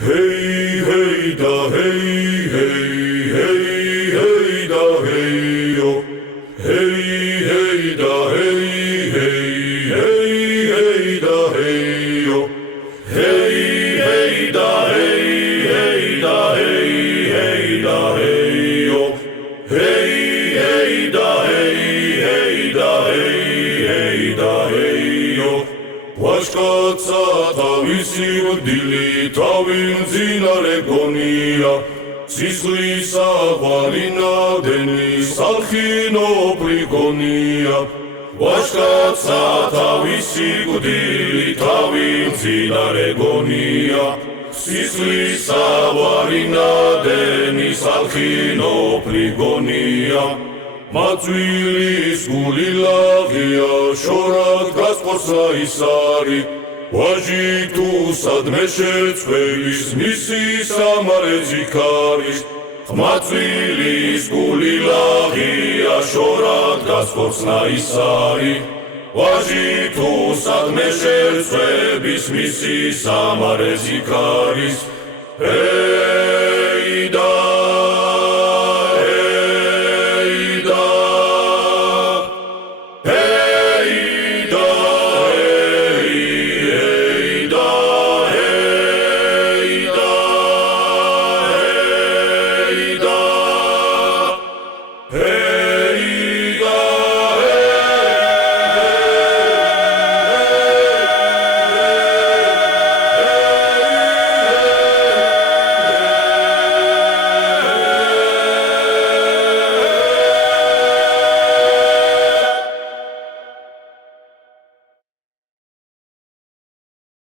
Hey, hey, da, hey, hey, hey, hey, da, hey, yo. Hey, hey, da, hey, hey, hey, hey, da, hey, yo. Hey, hey, da, hey, hey, da, hey, hey, da, hey, yo. Hey, hey, da, hey, hey, da, hey, hey, da, hey, yo. Ვაშკაცა თავისი დილით თავინძინარე გონია სისხლის აღვარინადენი სალხინოფლი გონია ვაშკაცა თავისი დილით თავინძინარე გონია სისხლის აღვარინადენი სალხინოფლი გონია მაწვილის გული ლაღია შორად გასყორსა ის არის ვაჟი თუ სადმე შეწვევის მისი სამარეზი ქარის მაწვილის გული ლაღია შორად გასყორსა ის არის ვაჟი თუ სადმე შეწვევის მისი სამარეზი ქარის ეი და